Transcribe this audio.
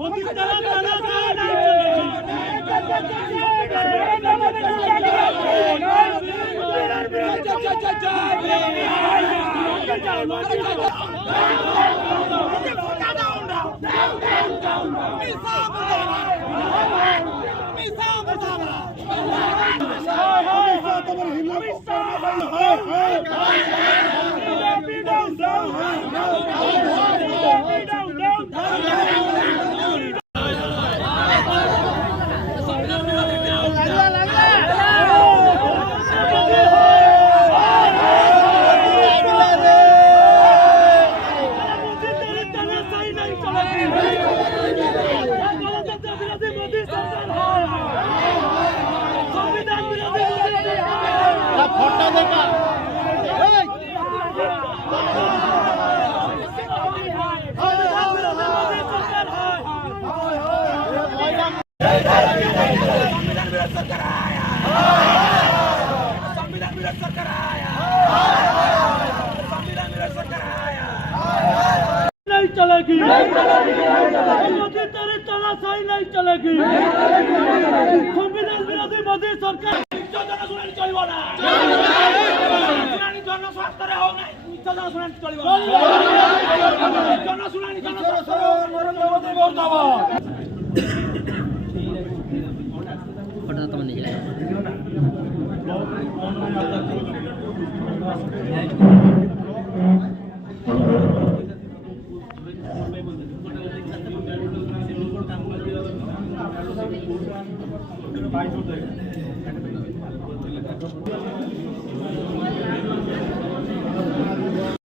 नहीं चलेगी, मोदी तेरी तानाशाही नहीं चलेगी। संविधान विरोधी मोदी सरकार जनशुनानी चलिब ना, जनशुनानी जनस्वास्थ्य हो ना, जनशुनानी चलिब ना, जनशुनानी जनस्वास्थ्य नरेंद्र मोदी मुर्दाबाद। फोटो तो नहीं चला भाई